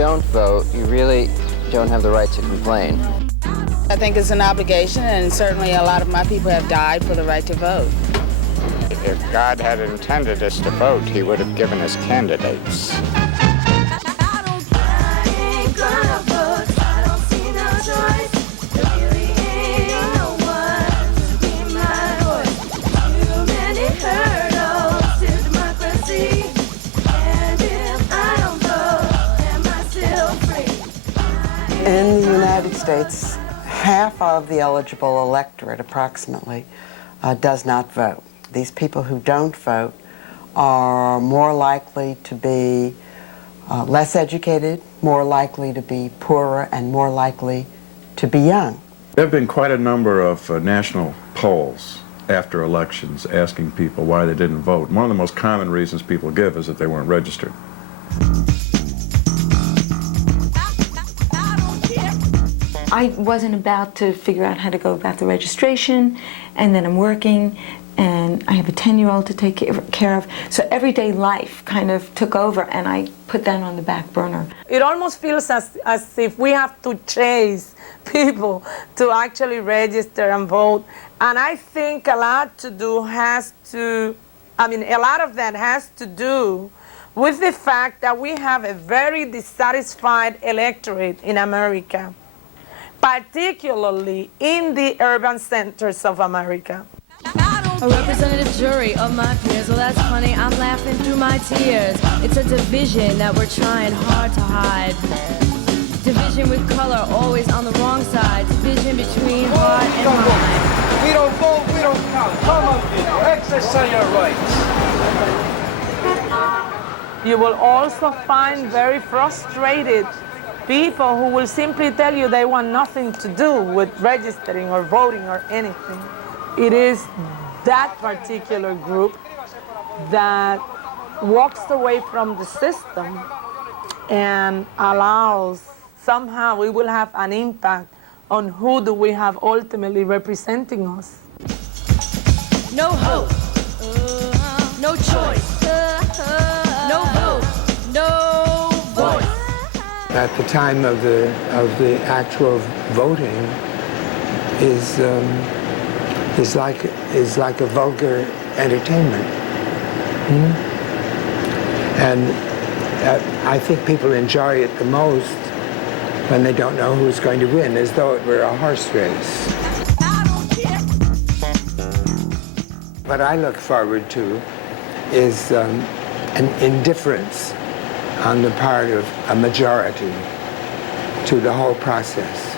don't vote, you really don't have the right to complain. I think it's an obligation, and certainly a lot of my people have died for the right to vote. If God had intended us to vote, he would have given us candidates. In the United States, half of the eligible electorate, approximately, does not vote. These people who don't vote are more likely to be less educated, more likely to be poorer, and more likely to be young. There have been quite a number of national polls after elections asking people why they didn't vote. One of the most common reasons people give is that they weren't registered. I wasn't about to figure out how to go about the registration, and then I'm working, and I have a 10-year-old to take care of. So everyday life kind of took over, and I put that on the back burner. It almost feels as if we have to chase people to actually register and vote. And I think a lot of that has to do with the fact that we have a very dissatisfied electorate in America, particularly in the urban centers of America. A representative jury of my peers. Well, that's funny, I'm laughing through my tears. It's a division that we're trying hard to hide. Division with color, always on the wrong side. Division between heart and mind. We don't vote, we don't count. Come on, people, exercise your rights. You will also find very frustrated people who will simply tell you they want nothing to do with registering or voting or anything. It is that particular group that walks away from the system and allows, somehow we will have an impact on who do we have ultimately representing us. No hope, no choice, no vote, no voice. At the time of the actual voting is like a vulgar entertainment, and I think people enjoy it the most when they don't know who's going to win, as though it were a horse race. What I look forward to is an indifference on the part of a majority to the whole process,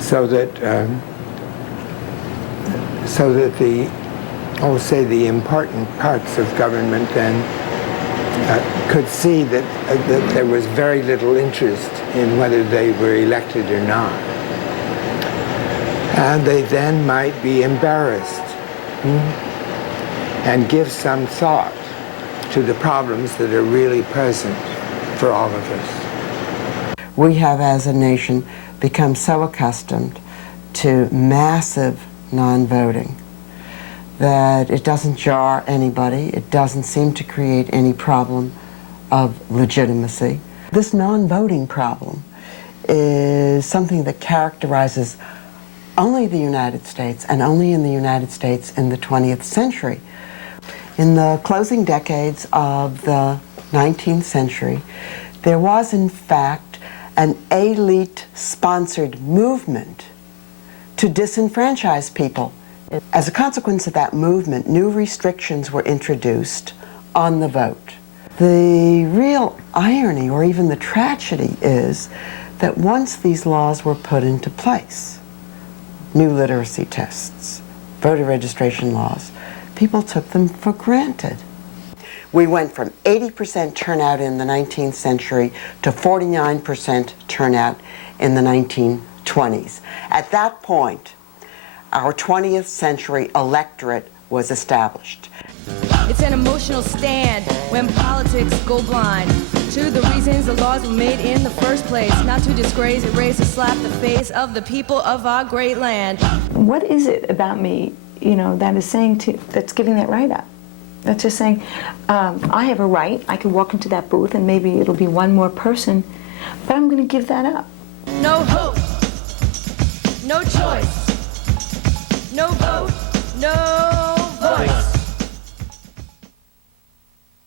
so that the important parts of government then could see that there was very little interest in whether they were elected or not, and they then might be embarrassed and give some thought to the problems that are really present for all of us. We have, as a nation, become so accustomed to massive non-voting that it doesn't jar anybody. It doesn't seem to create any problem of legitimacy. This non-voting problem is something that characterizes only the United States, and only in the United States in the 20th century. In the closing decades of the 19th century, there was, in fact, an elite-sponsored movement to disenfranchise people. As a consequence of that movement, new restrictions were introduced on the vote. The real irony, or even the tragedy, is that once these laws were put into place, new literacy tests, voter registration laws, people took them for granted. We went from 80% turnout in the 19th century to 49% turnout in the 1920s. At that point, our 20th century electorate was established. It's an emotional stand when politics go blind to the reasons the laws were made in the first place, not to disgrace, erase, or slap the face of the people of our great land. What is it about me, that is that's giving that right up? That's just saying, I have a right. I could walk into that booth and maybe it'll be one more person, but I'm going to give that up. No hope, no choice, no vote, no